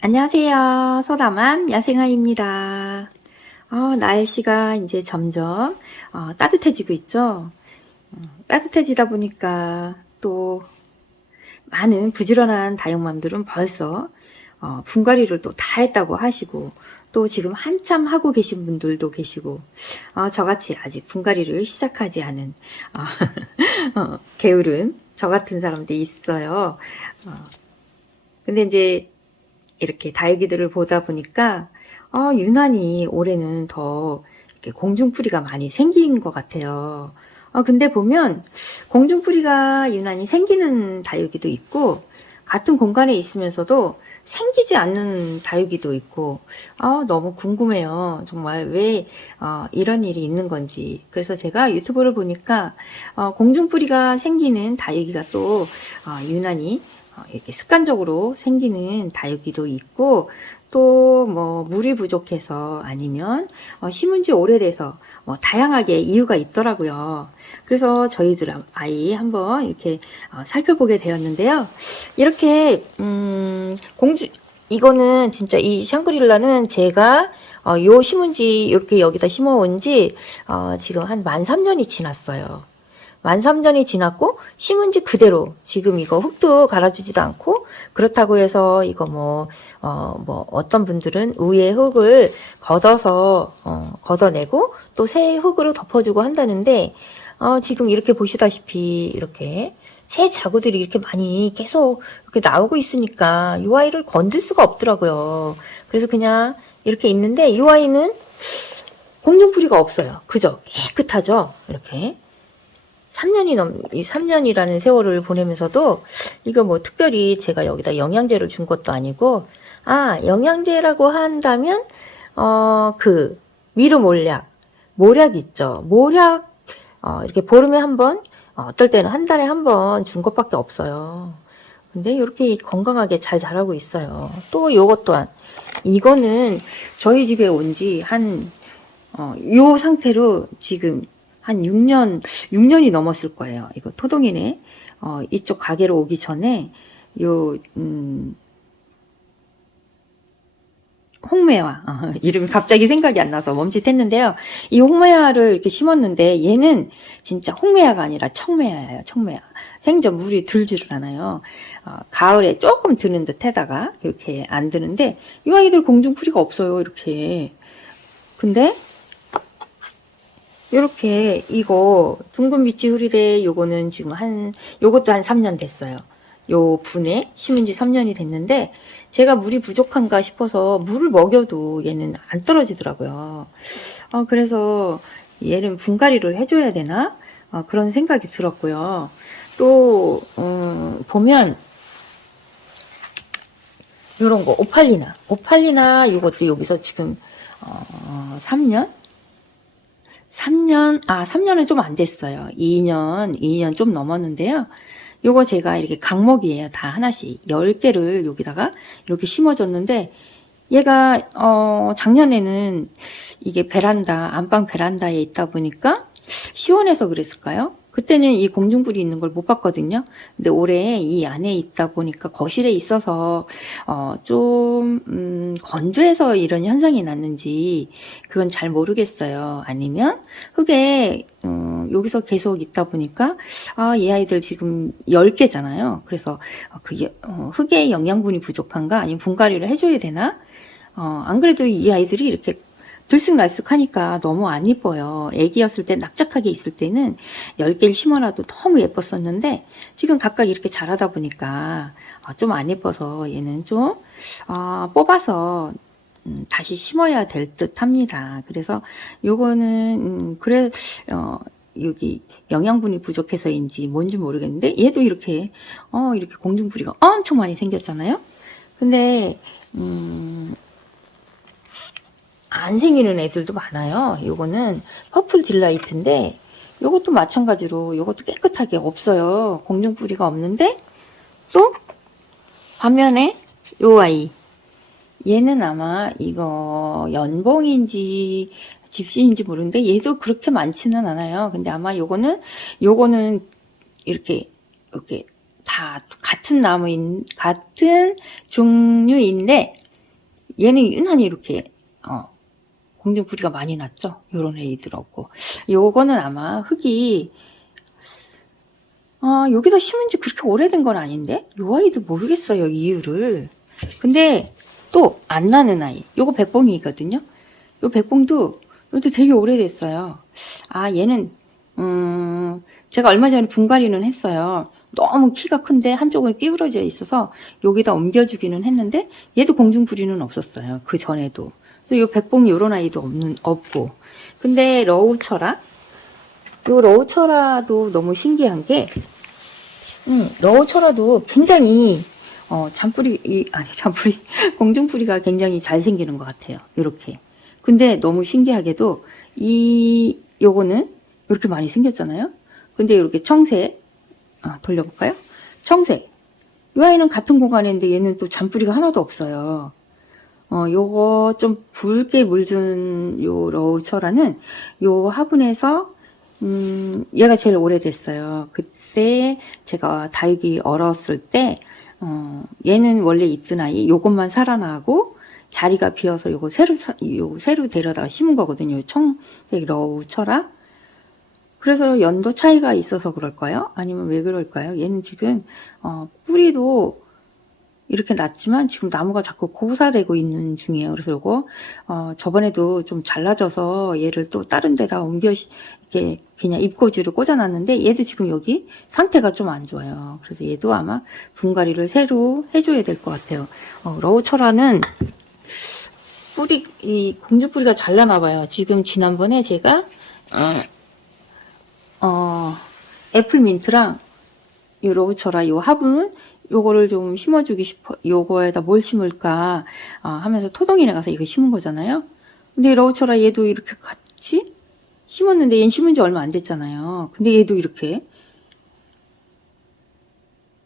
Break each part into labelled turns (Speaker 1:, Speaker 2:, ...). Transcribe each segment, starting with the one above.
Speaker 1: 안녕하세요. 소담함 야생아입니다. 어, 날씨가 이제 점점 어, 따뜻해지고 있죠. 음, 따뜻해지다 보니까 또 많은 부지런한 다육맘들은 벌써 어, 분갈이를 또 다 했다고 하시고 또 지금 한참 하고 계신 분들도 계시고 어, 저같이 아직 분갈이를 시작하지 않은 어, 어, 게으른 저 같은 사람도 있어요. 어, 근데 이제 이렇게 다육이들을 보다 보니까 어, 유난히 올해는 더 공중풀이가 많이 생긴 것 같아요. 어, 근데 보면 공중풀이가 유난히 생기는 다육이도 있고 같은 공간에 있으면서도 생기지 않는 다육이도 있고 아, 너무 궁금해요. 정말 왜 어, 이런 일이 있는 건지. 그래서 제가 유튜브를 보니까 어, 공중풀이가 생기는 다육이가 또 어, 유난히 어, 이렇게 습관적으로 생기는 다육이도 있고 또 뭐 물이 부족해서 아니면 어, 심은 지 오래돼서 뭐 다양하게 이유가 있더라고요. 그래서 저희들 아이 한번 이렇게 어, 살펴보게 되었는데요. 이렇게 음, 공주 이거는 진짜 이 샹그릴라는 제가 어, 요 심은 지 이렇게 여기다 심어온 지 어, 지금 한만 3년이 지났어요. 만 3년이 지났고 심은 지 그대로 지금 이거 흙도 갈아주지도 않고 그렇다고 해서 이거 뭐, 어, 뭐 어떤 분들은 위에 흙을 걷어서 어, 걷어내고 또 새 흙으로 덮어주고 한다는데 어, 지금 이렇게 보시다시피 이렇게 새 자구들이 이렇게 많이 계속 이렇게 나오고 있으니까 이 아이를 건들 수가 없더라고요. 그래서 그냥 이렇게 있는데 이 아이는 공중풀이가 없어요. 그죠? 깨끗하죠? 이렇게. 3년이 넘, 이 3년이라는 세월을 보내면서도 이거 뭐 특별히 제가 여기다 영양제를 준 것도 아니고, 아, 영양제라고 한다면, 어, 그, 위로 몰약, 모략 있죠. 모략, 어, 이렇게 보름에 한 번, 어, 어떨 때는 한 달에 한 번 준 것밖에 없어요. 근데 이렇게 건강하게 잘 자라고 있어요. 또 요것 또한, 이거는 저희 집에 온 지 한, 어, 요 상태로 지금 한 6년, 6년이 넘었을 거예요. 이거 토동이네. 어, 이쪽 가게로 오기 전에 요, 음, 홍매화. 어, 이름이 갑자기 생각이 안 나서 멈칫했는데요. 이 홍매화를 이렇게 심었는데 얘는 진짜 홍매화가 아니라 청매화예요. 청매화. 생전 물이 들지를 않아요. 어, 가을에 조금 드는 듯 해다가 이렇게 안 드는데 이 아이들 공중풀이가 없어요. 이렇게. 근데 요렇게 이거 둥근 빛이 흐리대 요거는 지금 한 요것도 한 3년 됐어요. 요 분에 심은 지 3년이 됐는데 제가 물이 부족한가 싶어서 물을 먹여도 얘는 안 떨어지더라고요. 어, 그래서 얘는 분갈이를 해줘야 되나? 어, 그런 생각이 들었고요. 또, 음, 보면, 요런 거, 오팔리나. 오팔리나, 요것도 여기서 지금, 어, 3년? 3년, 아, 3년은 좀 안 됐어요. 2년, 2년 좀 넘었는데요. 요거 제가 이렇게 강목이에요. 다 하나씩. 10개를 여기다가 이렇게 심어줬는데, 얘가, 어, 작년에는 이게 베란다, 안방 베란다에 있다 보니까 시원해서 그랬을까요? 그때는 이 공중불이 있는 걸 못 봤거든요. 근데 올해 이 안에 있다 보니까 거실에 있어서 어, 좀 음, 건조해서 이런 현상이 났는지 그건 잘 모르겠어요. 아니면 흙에 어, 여기서 계속 있다 보니까 아, 이 아이들 지금 10개잖아요. 그래서 그 어, 흙에 영양분이 부족한가 아니면 분갈이를 해줘야 되나? 어, 안 그래도 이 아이들이 이렇게 들쑥날쑥하니까 너무 안 이뻐요. 애기였을 때 납작하게 있을 때는 10개를 심어놔도 너무 예뻤었는데 지금 각각 이렇게 자라다 보니까 어, 좀안 예뻐서 얘는 좀 어, 뽑아서 음, 다시 심어야 될 듯 합니다. 그래서 요거는 음, 그래 어, 여기 영양분이 부족해서인지 뭔지 모르겠는데 얘도 이렇게 어 이렇게 공중부리가 엄청 많이 생겼잖아요. 근데 음, 안 생기는 애들도 많아요. 요거는 퍼플 딜라이트인데 요것도 마찬가지로 요것도 깨끗하게 없어요. 공중 뿌리가 없는데 또 반면에 요 아이 얘는 아마 이거 연봉인지 집시인지 모르는데 얘도 그렇게 많지는 않아요. 근데 아마 요거는 요거는 이렇게 이렇게 다 같은 나무인 같은 종류인데 얘는 유난히 이렇게 어, 공중뿌리가 많이 났죠. 요런 애들하고. 요거는 아마 흙이 아 여기다 심은 지 그렇게 오래된 건 아닌데? 요 아이도 모르겠어요 이유를. 근데 또 안 나는 아이. 요거 백봉이거든요? 요 백봉도 이것도 되게 오래됐어요. 아 얘는 음 제가 얼마 전에 분갈이는 했어요. 너무 키가 큰데 한쪽은 끼우러져 있어서 여기다 옮겨주기는 했는데 얘도 공중부리는 없었어요 그 전에도 그래서 요 백봉이 요런 아이도 없는 없고 근데 러우처라 요 러우철화도 너무 신기한 게, 음, 러우철화도 굉장히, 어, 잔뿌리, 이, 아니, 잔뿌리, 공중뿌리가 굉장히 잘 생기는 것 같아요. 이렇게. 근데 너무 신기하게도, 이, 요거는 이렇게 많이 생겼잖아요? 근데 이렇게 청색, 아, 돌려볼까요? 청색. 이 아이는 같은 공간에 있는데 얘는 또 잔뿌리가 하나도 없어요. 어, 요거 좀 붉게 물든 요 러우철화는 요 화분에서 음, 얘가 제일 오래됐어요. 그때 제가 다육이 얼었을 때, 어, 얘는 원래 있던 아이, 요것만 살아나고, 자리가 비어서 요거 새로, 사- 요거 새로 데려다가 심은 거거든요. 청색 러우 철화. 그래서 연도 차이가 있어서 그럴까요? 아니면 왜 그럴까요? 얘는 지금, 어, 뿌리도 이렇게 났지만 지금 나무가 자꾸 고사되고 있는 중이에요. 그래서 요거, 어, 저번에도 좀 잘라져서 얘를 또 다른 데다 옮겨, 시- 이렇게 그냥 잎꽂이로 꽂아놨는데 얘도 지금 여기 상태가 좀 안 좋아요. 그래서 얘도 아마 분갈이를 새로 해줘야 될 것 같아요. 어, 러우철화는 뿌리, 이 공주 뿌리가 잘나나 봐요. 지금 지난번에 제가, 어, 어, 애플민트랑 이 러우철화 요 화분 요거를 좀 심어주기 싶어 요거에다 뭘 심을까 어, 하면서 토동이네 가서 이거 심은 거잖아요. 근데 이 러우철화 얘도 이렇게 같이 심었는데 얘는 심은 지 얼마 안 됐잖아요. 근데 얘도 이렇게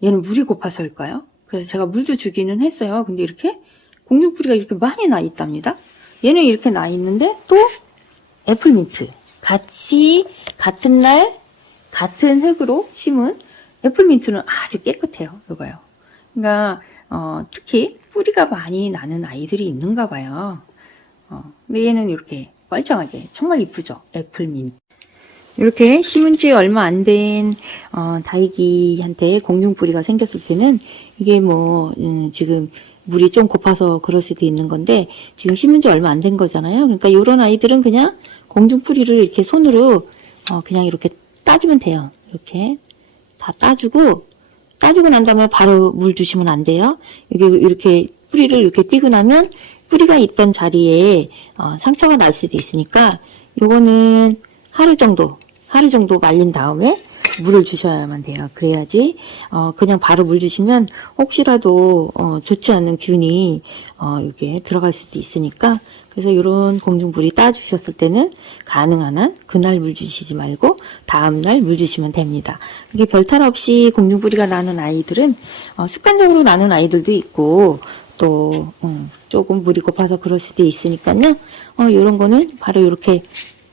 Speaker 1: 얘는 물이 고파서일까요? 그래서 제가 물도 주기는 했어요. 근데 이렇게 공중뿌리가 이렇게 많이 나 있답니다. 얘는 이렇게 나 있는데 또 애플민트 같이 같은 날 같은 흙으로 심은 애플민트는 아주 깨끗해요. 이거요. 그러니까 어, 특히 뿌리가 많이 나는 아이들이 있는가 봐요. 어, 근데 얘는 이렇게 멀쩡하게 정말 이쁘죠. 애플민트. 이렇게 심은 지 얼마 안된 어, 다이기한테 공중뿌리가 생겼을 때는 이게 뭐 음, 지금 물이 좀 고파서 그럴 수도 있는 건데 지금 심은 지 얼마 안 된 거잖아요. 그러니까 이런 아이들은 그냥 공중뿌리를 이렇게 손으로 어, 그냥 이렇게 따주면 돼요. 이렇게 다 따주고 따주고 난 다음에 바로 물 주시면 안 돼요. 이게 이렇게 뿌리를 이렇게 띄고 나면 뿌리가 있던 자리에 어, 상처가 날 수도 있으니까 요거는 하루 정도 하루 정도 말린 다음에 물을 주셔야만 돼요. 그래야지 어, 그냥 바로 물 주시면 혹시라도 어, 좋지 않은 균이 어, 이렇게 들어갈 수도 있으니까 그래서 이런 공중불이 따주셨을 때는 가능한 한 그날 물 주시지 말고 다음날 물 주시면 됩니다. 이게 별탈 없이 공중부리가 나는 아이들은 어, 습관적으로 나는 아이들도 있고 또 음, 조금 물이 고파서 그럴 수도 있으니까요. 어, 이런 거는 바로 이렇게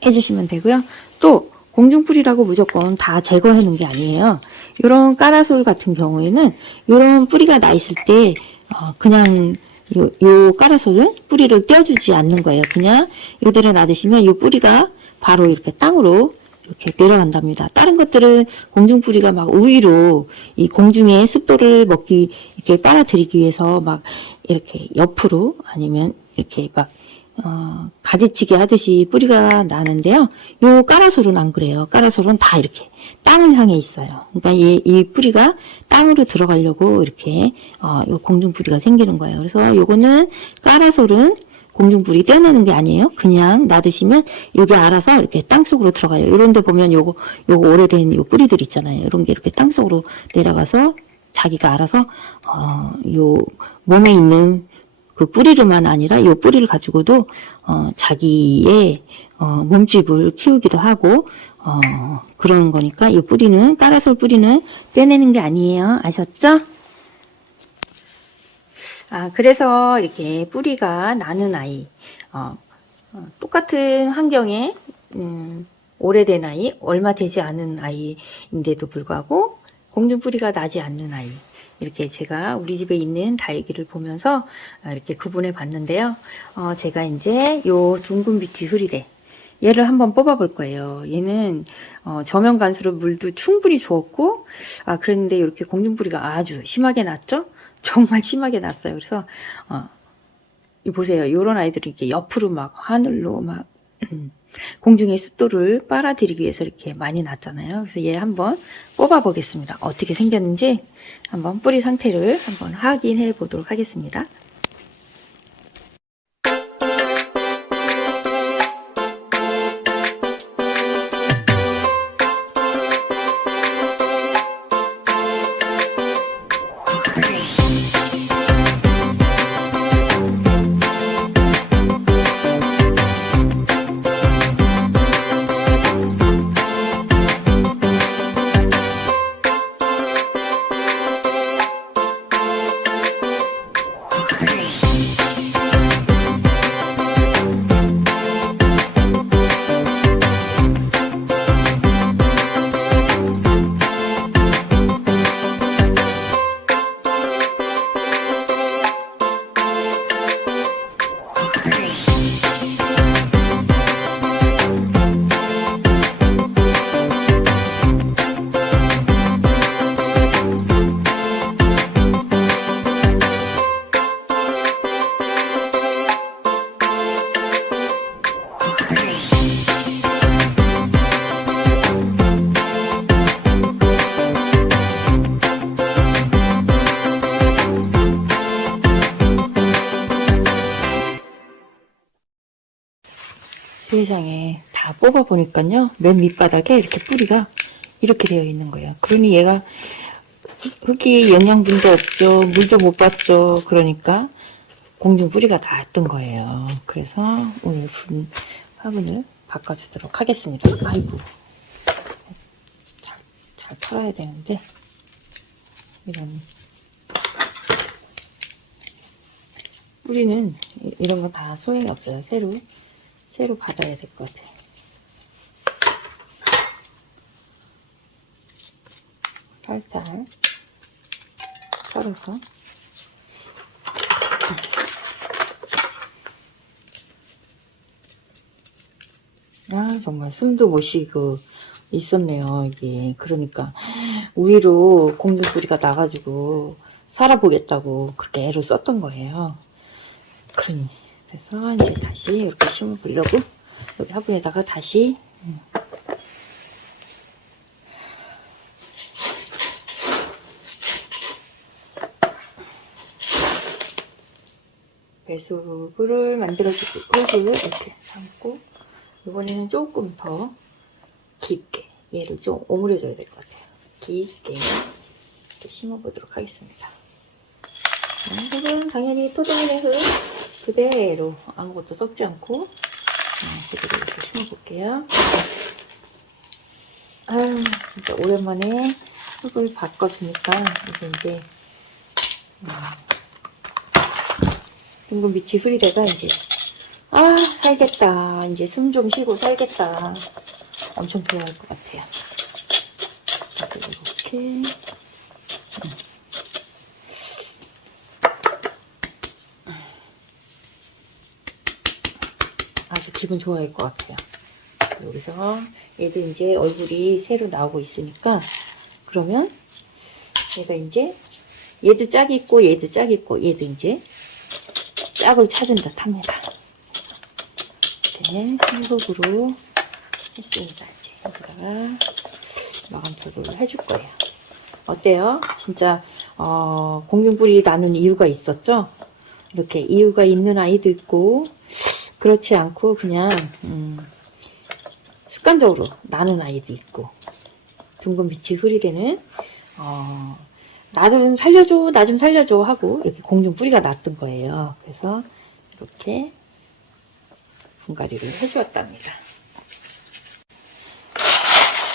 Speaker 1: 해주시면 되고요. 또 공중뿌리라고 무조건 다 제거해 놓은 게 아니에요. 이런 까라솔 같은 경우에는 이런 뿌리가 나 있을 때 어, 그냥 요, 요 까라솔은 뿌리를 떼어주지 않는 거예요. 그냥 이대로 놔두시면 이 뿌리가 바로 이렇게 땅으로 이렇게 내려간답니다. 다른 것들은 공중 뿌리가 막 우위로 이 공중의 습도를 먹기 이렇게 빨아들이기 위해서 막 이렇게 옆으로 아니면 이렇게 막 어, 가지치기 하듯이 뿌리가 나는데요. 요 까라솔은 안 그래요. 까라솔은 다 이렇게 땅을 향해 있어요. 그러니까 이, 이 뿌리가 땅으로 들어가려고 이렇게 어, 요 공중 뿌리가 생기는 거예요. 그래서 요거는 까라솔은 공중 뿌리 떼어내는 게 아니에요. 그냥 놔두시면 여기 알아서 이렇게 땅 속으로 들어가요. 이런 데 보면 요거 요거 오래된 요 뿌리들 있잖아요. 이런 게 이렇게 땅 속으로 내려가서 자기가 알아서 어, 요 몸에 있는 그 뿌리로만 아니라 이 뿌리를 가지고도 어, 자기의 어, 몸집을 키우기도 하고 어, 그런 거니까 이 뿌리는 까라솔 뿌리는 떼내는 게 아니에요. 아셨죠? 아 그래서 이렇게 뿌리가 나는 아이 어, 어, 똑같은 환경에 음, 오래된 아이 얼마 되지 않은 아이인데도 불구하고 공중 뿌리가 나지 않는 아이 이렇게 제가 우리 집에 있는 다육이를 보면서 어, 이렇게 구분해 봤는데요. 어, 제가 이제 요 둥근 비티 흐리대 얘를 한번 뽑아 볼 거예요. 얘는 어, 저면 간수로 물도 충분히 주었고 아 그랬는데 이렇게 공중뿌리가 아주 심하게 났죠? 정말 심하게 났어요. 그래서 어, 이 보세요. 이런 아이들은 이렇게 옆으로 막 하늘로 막 음, 공중의 습도를 빨아들이기 위해서 이렇게 많이 났잖아요. 그래서 얘 한번 뽑아 보겠습니다. 어떻게 생겼는지 한번 뿌리 상태를 한번 확인해 보도록 하겠습니다. 세상에 다 뽑아 보니까요 맨 밑바닥에 이렇게 뿌리가 이렇게 되어 있는 거예요. 그러니 얘가 흙이 영양분도 없죠, 물도 못 받죠. 그러니까 공중 뿌리가 닿았던 거예요. 그래서 오늘 분 화분을 바꿔주도록 하겠습니다. 아이고 잘, 잘 털어야 되는데 이런 뿌리는 이- 이런 거 다 소용이 없어요. 새로 새로 받아야 될 것 같아요. 살짝 썰어서. 아 정말 숨도 못 쉬고 있었네요 이게. 그러니까 우위로 공중뿌리가 나가지고 살아보겠다고 그렇게 애를 썼던 거예요. 그러니 그래서 이제 다시 이렇게 심어 보려고 여기 화분에다가 다시 음. 배수구를 만들어주고 흙을 이렇게 담고 이번에는 조금 더 깊게 얘를 좀 오므려줘야 될 것 같아요. 깊게 심어보도록 하겠습니다. 음, 흙은 당연히 토종인의 흙 그대로 아무것도 섞지 않고 어, 그대로 이렇게 심어볼게요. 아유 진짜 오랜만에 흙을 바꿔주니까 이게 이제 음, 둥근 밑이 흐리다가 이제 아 살겠다 이제 숨 좀 쉬고 살겠다 엄청 좋아할 것 같아요 이렇게 음. 기분 좋아할 것 같아요 여기서 얘도 이제 얼굴이 새로 나오고 있으니까 그러면 얘가 이제 얘도 짝 있고 얘도 짝 있고 얘도 이제 짝을 찾은 듯 합니다. 네, 한국으로 했습니다. 이제 여기다가 마감토를 해줄 거예요. 어때요? 진짜 어, 공중불이 나는 이유가 있었죠? 이렇게 이유가 있는 아이도 있고 그렇지 않고 그냥 음, 습관적으로 나는 아이도 있고 둥근 빛이 흐리되는 어, 나 좀 살려줘, 나 좀 살려줘 하고 이렇게 공중 뿌리가 났던 거예요. 그래서 이렇게 분갈이를 해주었답니다.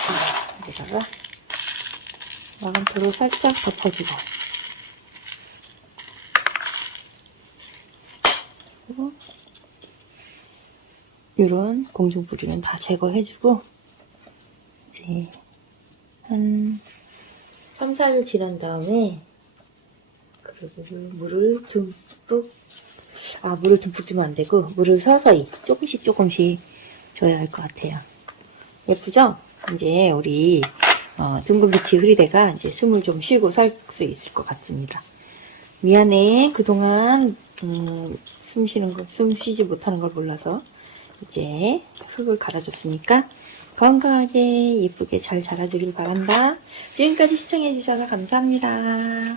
Speaker 1: 아, 여기다가 마감토를 살짝 덮어주고 그리고 이런 공중 뿌리는 다 제거해주고 이제 한 3, 4일 지난 다음에 그리고 물을 듬뿍, 아, 물을 듬뿍 주면 안 되고, 물을 서서히 조금씩 조금씩 줘야 할 것 같아요. 예쁘죠? 이제 우리, 어, 둥근빛이 흐리대가 이제 숨을 좀 쉬고 살 수 있을 것 같습니다. 미안해. 그동안, 음, 숨 쉬는 거, 숨 쉬지 못하는 걸 몰라서 이제 흙을 갈아줬으니까 건강하게 예쁘게 잘 자라주길 바란다. 지금까지 시청해주셔서 감사합니다.